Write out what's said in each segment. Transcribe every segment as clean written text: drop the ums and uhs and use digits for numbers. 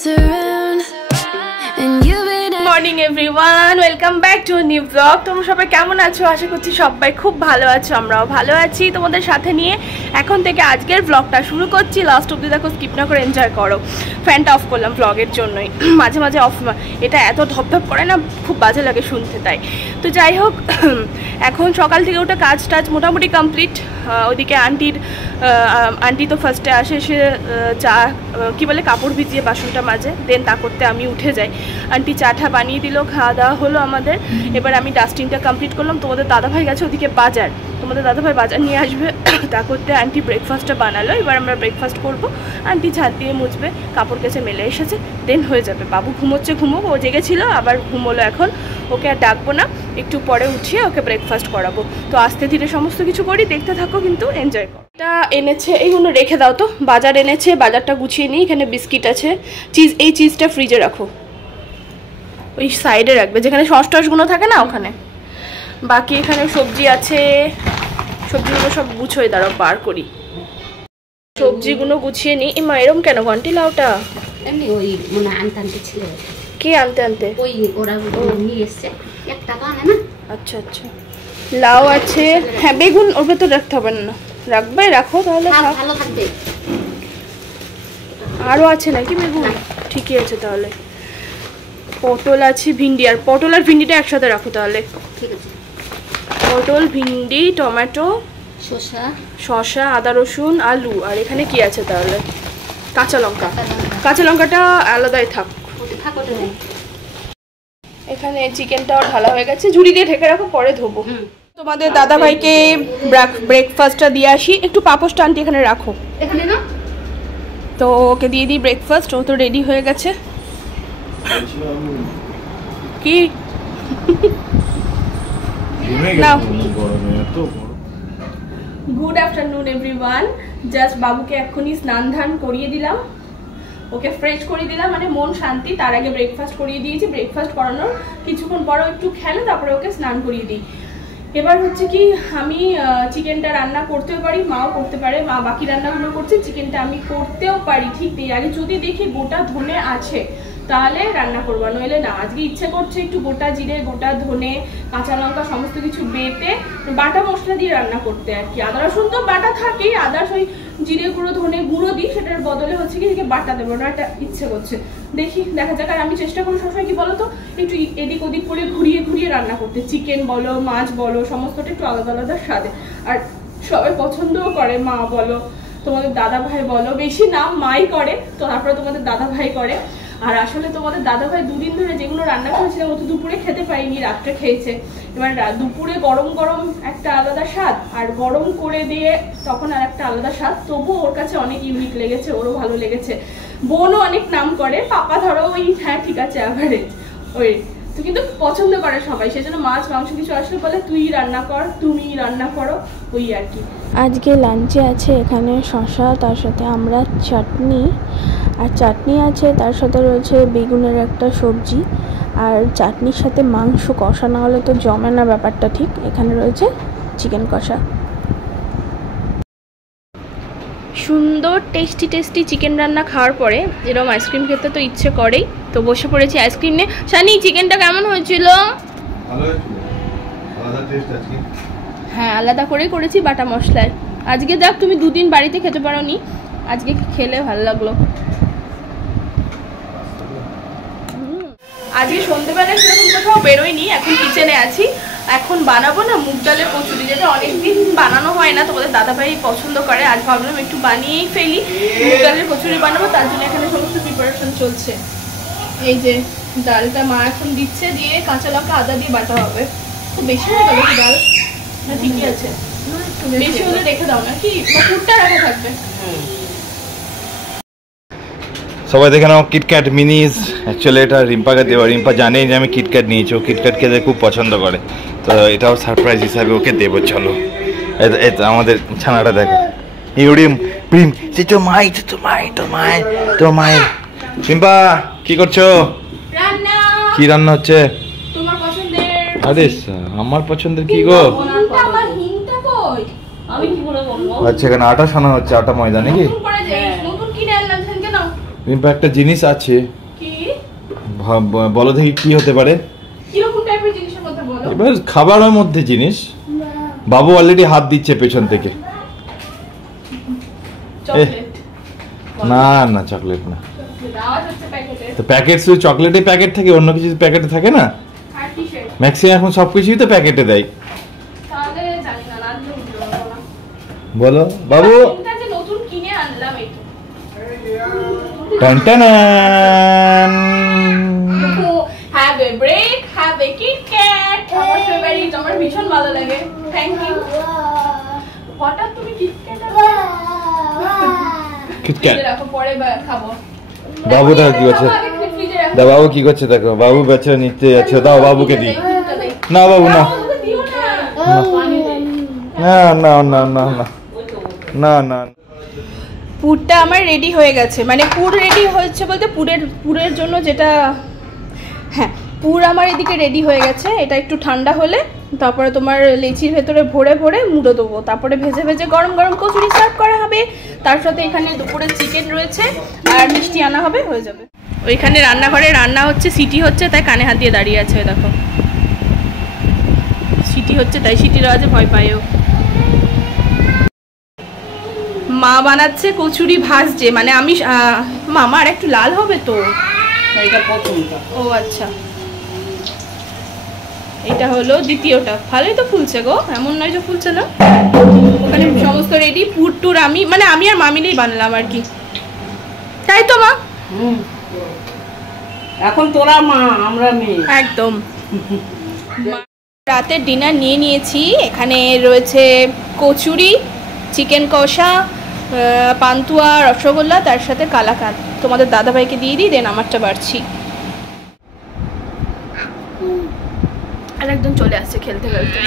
dance around and you've been morning everyone, welcome back to new blog. তোমরা সবাই কেমন আছো? আশা করছি সবাই খুব ভালো আছো, আমরাও ভালো আছি তোমাদের সাথে নিয়ে। এখন থেকে আজকের ব্লগটা শুরু করছি, লাস্ট অব্দি দেখো, স্কিপ না করে এনজয় করো। ফ্যানটা অফ করলাম ব্লগের জন্যই, মাঝে মাঝে অফ, এটা এত ধপধপ করে না, খুব বাজে লাগে শুনতে, তাই তো যাই হোক। এখন সকাল থেকে ওটা কাজ টাজ মোটামুটি কমপ্লিট। ওদিকে আন্টি তো ফার্স্টে আসে, সে চা কী বলে কাপড় ভিজিয়ে বাসনটা মাজে, দেন তা করতে আমি উঠে যাই। আন্টি চাটা বানিয়ে দিল, খাওয়া দাওয়া হলো আমাদের। এবার আমি ডাস্টিংটা কমপ্লিট করলাম। তোমাদের দাদাভাই গেছে ওদিকে বাজার, তোমাদের দাদাভাই বাজার নিয়ে আসবে, তা করতে আন্টি ব্রেকফাস্টটা বানালো। এবার আমরা ব্রেকফাস্ট করবো, আন্টি ছাদ দিয়ে মুছবে, কাপড় কেচে মেলে এসেছে, দেন হয়ে যাবে। বাবু ঘুমোচ্ছে, ঘুমোক, ও জেগেছিল আবার ঘুমোলো। এখন ওকে আর ডাকবো না, একটু পরে উঠিয়ে ওকে ব্রেকফাস্ট করাবো। তো আস্তে ধীরে সমস্ত কিছু করি, দেখতে থাকো কিন্তু এনজয় করো। এটা এনেছে, এইগুলো রেখে দাও তো, বাজার এনেছে, বাজারটা গুছিয়ে নিই। এখানে বিস্কিট আছে, চিজ, এই চিজটা ফ্রিজে রাখো, ওই সাইডে রাখবে যেখানে সস টসগুলো থাকে না ওখানে। বাকি এখানে সবজি আছে, সবজিগুলো সব গুছোই, দাঁড়াও বার করি, সবজিগুলো গুছিয়ে নিই। মা এরম কেন ঘন্টি লাউটা? এমনি ওই মনে আনতে ছিল। কে আনতে? ওই ওরা নিয়ে এসছে, 1 টাকা আনে না। আচ্ছা আচ্ছা, লাউ আছে, হ্যাঁ বেগুন ওর ভেতর রাখতে হবে না, রাখবে রাখো তাহলে ভালো থাকবে। আরও আছে নাকি বেগুন? ঠিকই আছে তাহলে। পটল আছে, ভিন্ডি, আর পটল আর ভিন্ডিটা একসাথে রাখো তাহলে। ঠিক আছে, পটল, ভিন্ডি, টমেটো, শসা, আদা রসুন, আলু, আর এখানে কি আছে তাহলে? কাঁচা লঙ্কা। কাঁচা লঙ্কাটা আলাদাই থাক। এখানে চিকেনটাও ঢালা হয়ে গেছে, ঝুড়ি দিয়ে ঢেকে রাখো, পরে ধোবো। তোমাদের দাদাভাইকে ব্রেকফাস্টটা দিয়ে আসি। একটু পাপোশটা আন্টি এখানে রাখো, এখানে না তো ওকে দিয়ে দিই ব্রেকফাস্ট। ও তো রেডি হয়ে গেছে। কি নাও, গুড আফটারনুন এভরিওয়ান। জাস্ট বাবুকে এক্ষুনি স্নান ধান করিয়ে দিলাম, ওকে ফ্রেশ করে দিলাম, মানে মন শান্তি। তার আগে ব্রেকফাস্ট করিয়ে দিয়েছি, ব্রেকফাস্ট করানোর কিছুক্ষণ পরে একটু খেলে তারপরে ওকে স্নান করিয়ে দিই। এবার হচ্ছে কি, আমি চিকেনটা রান্না করতেও পারি, মাও করতে পারে, মা বাকি রান্নাগুলো করছে, চিকেনটা আমি করতেও পারি, ঠিক নেই। আগে যদি দেখি গোটা ধনে আছে তাহলে রান্না করবো, নইলে না। আজকে ইচ্ছে করছে একটু গোটা জিরে, গোটা ধনে, কাঁচা লঙ্কা সমস্ত কিছু বেটে বাটা মশলা দিয়ে রান্না করতে আর কি। আদা রসুন তো বাটা থাকেই, আদার্স ওই জিরে গুঁড়ো, ধনে গুঁড়ো দিই, সেটার বদলে হচ্ছে কি বাটা দেবো না, এটা ইচ্ছে করছে। দেখি, দেখা যাক। আর আমি চেষ্টা করি সবসময় কি বলতো, একটু এদিক ওদিক করে ঘুরিয়ে ঘুরিয়ে রান্না করতে, চিকেন বলো, মাছ বলো, সমস্তটা একটু আলাদা আলাদা স্বাদে। আর সবাই পছন্দও করে, মা বলো, তোমাদের দাদা ভাই বলো, বেশি না মাই করে, তো তারপরে তোমাদের দাদা ভাই করে। আর আসলে তোমাদের দাদাভাই দুদিন ধরে যেগুলো রান্না করেছিলাম ও তো দুপুরে খেতে পারিনি, রাত্রে খেয়েছে। এবার দুপুরে গরম গরম একটা আলাদা স্বাদ, আর গরম করে দিয়ে তখন আর একটা আলাদা স্বাদ। তবুও ওর কাছে অনেক ইউনিক লেগেছে, ওরও ভালো লেগেছে। বোনও অনেক নাম করে, পাপা ধরো ওই হ্যাঁ ঠিক আছে অ্যাভারেজ, ওই তো, কিন্তু পছন্দ করে সবাই। সেজন্য মাছ মাংস কিছু আসলে বলে তুই রান্না কর, তুমি রান্না করো, ওই আর কি। আজকে লাঞ্চে আছে এখানে শসা, তার সাথে আমরা চাটনি, আর চাটনি আছে, তার সাথে রয়েছে বেগুনের একটা সবজি, আর চাটনির সাথে মাংস কষা, না হলে তো জমে না ব্যাপারটা ঠিক। এখানে রয়েছে চিকেন কষা। সুন্দর টেস্টি টেস্টি চিকেন রান্না খাওয়ার পরে এরকম আইসক্রিম খেতে তো ইচ্ছে করেই, তো বসে পড়েছি আইসক্রিম নিয়ে। শানি, চিকেনটা কেমন হয়েছিল? হ্যাঁ, আলাদা করেই করেছি বাটা মশলায়। আজকে দেখ, তুমি দুদিন বাড়িতে খেতে পারো নি, আজকে খেলে ভালো লাগলো। আজকে সন্ধ্যেবেলায় সেরকম কোথাও বেরোয়নি, এখন কিচেনে আছি। এখন বানাবো না মুগ ডালের কচুরি, যেটা অনেকদিন বানানো হয় না, তোমাদের দাদাভাই পছন্দ করে। আজ ভাবলাম একটু বানিয়েই ফেলি, মুগ ডালের কচুরি বানাবো। তার জন্য এখানে সমস্ত প্রিপারেশন চলছে। এই যে ডালটা মা এখন দিচ্ছে, দিয়ে কাঁচা লঙ্কা আদা দিয়ে বাটা হবে। খুব বেশি হয়ে গেল কি ডাল? না ঠিকই আছে, বেশি হলে রেখে দাও নাকি, বা পুরটা রাখা থাকবে। সবাই দেখে নাও কিটক্যাট মিনিস। অ্যাকচুয়ালি এটা রিম্পাকে দেবো, রিম্পা জানেই যে আমি কিটক্যাট নিয়েছি, ও কিটক্যাট খেতে খুব পছন্দ করে, তো এটাও সারপ্রাইজ হিসাবে ওকে দেবো। চলো, এটা আমাদের ছানাটা দেখো, ইউরিম প্রিম, তো মায়ের। রিম্পা কি করছো? কি রান্না হচ্ছে? তোমার পছন্দের। আরে আমার পছন্দের কি গো? আমি কি করে বলবো? আচ্ছা, এখানে আটা সানা হচ্ছে, আটা ময়দা নাকি? নতুন কিনে আনলাম, রিম্পা একটা জিনিস আছে, কি বলো দেখি কি হতে পারে। কিরকম টাইপের জিনিসের কথা বলো? এবার খাবারের মধ্যে জিনিস। বাবু অলরেডি হাত দিচ্ছে পেছন থেকে। চকলেট। না না চকলেট না, আওয়াজ হচ্ছে প্যাকেটে। তো প্যাকেট শুধু চকলেটে প্যাকেট থাকে, অন্য কিছু প্যাকেটে থাকে না। আর কিসের? ম্যাক্সিমাম এখন সবকিছুই তো প্যাকেটে দেয়। তাহলে জানি না, না দিলে বুঝতে পারবো না। বলো বাবু। এটা যে নতুন কিনে আনলাম এই তো। টানটানান। Have a break, have a Kit Kat. আমার ফেভারিট, আমার ভীষণ ভালো লাগে। Thank you. হঠাৎ তুমি Kit Kat কিটক্যাট। রাখো, পরে খাবো। বাবু দেখো কি করছে, দা বাবু কি করছে দেখো, বাবু বেচে নিতে যাচ্ছে, দাও বাবুকে দিই। না বাবু না, না না না না না না। পুরটা আমার রেডি হয়ে গেছে, মানে পুর রেডি হয়েছে বলতে পুরের জন্য যেটা, হ্যাঁ পুর আমার এদিকে রেডি হয়ে গেছে। এটা একটু ঠান্ডা হলে তারপরে তোমার লেচির ভেতরে ভরে ভরে মুড়ো দেবো, তারপরে ভেজে ভেজে গরম গরম কচুরি সার্ভ করা হবে। তার সাথে এখানে দুপুরে চিকেন রয়েছে আর মিষ্টি আনা হবে, হয়ে যাবে। ওইখানে রান্নাঘরে রান্না হচ্ছে, সিটি হচ্ছে, তাই কানে হাত দিয়ে দাঁড়িয়ে আছে। দেখো সিটি হচ্ছে, তাই সিটির আওয়াজে ভয় পায়ও। মা বানাচ্ছে কচুরি ভাজছে, মানে আমি মামা আর একটু লাল হবে তো। ও আচ্ছা, এটা হলো দ্বিতীয়টা। ভালোই তো ফুলছে গো, এমন নয় যে ফুলছে না। ওখানে সমস্ত রেডি, পুর টুর আমি মানে আমি আর মা মিলেই বানালাম আর কি, তাই তো মা? এখন তোরা মা, আমরা মেয়ে। একদম। রাতের ডিনার নিয়ে নিয়েছি। এখানে রয়েছে কচুরি, চিকেন কষা, পান্তুয়া, রসগোল্লা, তার সাথে কালাকাঁদ। তোমাদের দাদাভাইকে দিয়ে দিই, দেন আমারটা বাড়ছি। আর একজন চলে আসছে খেলতে খেলতে।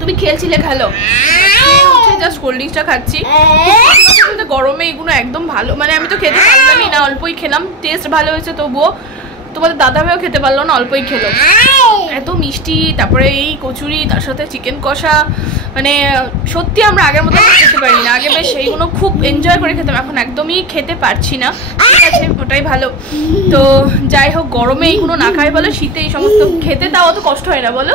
তুমি খেলছিলে, খেলো। জাস্ট কোল্ড ড্রিঙ্কসটা খাচ্ছি। গরমে এগুলো একদম ভালো, মানে আমি তো খেতে পারলামই না, অল্পই খেলাম। টেস্ট ভালো হয়েছে তবুও, তোমাদের দাদাভাইও খেতে পারলো না, অল্পই খেলো। এত মিষ্টি, তারপরে এই কচুরি, তার সাথে চিকেন কষা, মানে সত্যি আমরা আগের মতো খেতে পারি না। আগে বেশ এইগুলো খুব এনজয় করে খেতাম, এখন একদমই খেতে পারছি না। ঠিক আছে, ওটাই ভালো। তো যাই হোক, গরমে এইগুলো না খাই বলো, শীতে এই সমস্ত খেতে তাও অত কষ্ট হয় না বলো।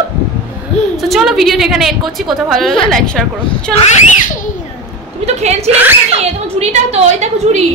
তো চলো ভিডিওটা এখানে এন্ড করছি। কোথাও ভালো লাগলে লাইক শেয়ার করো। চলো, তুমি তো খেলছিলে নিয়ে, তোমার ঝুড়িটা তো, ওই দেখো ঝুড়ি।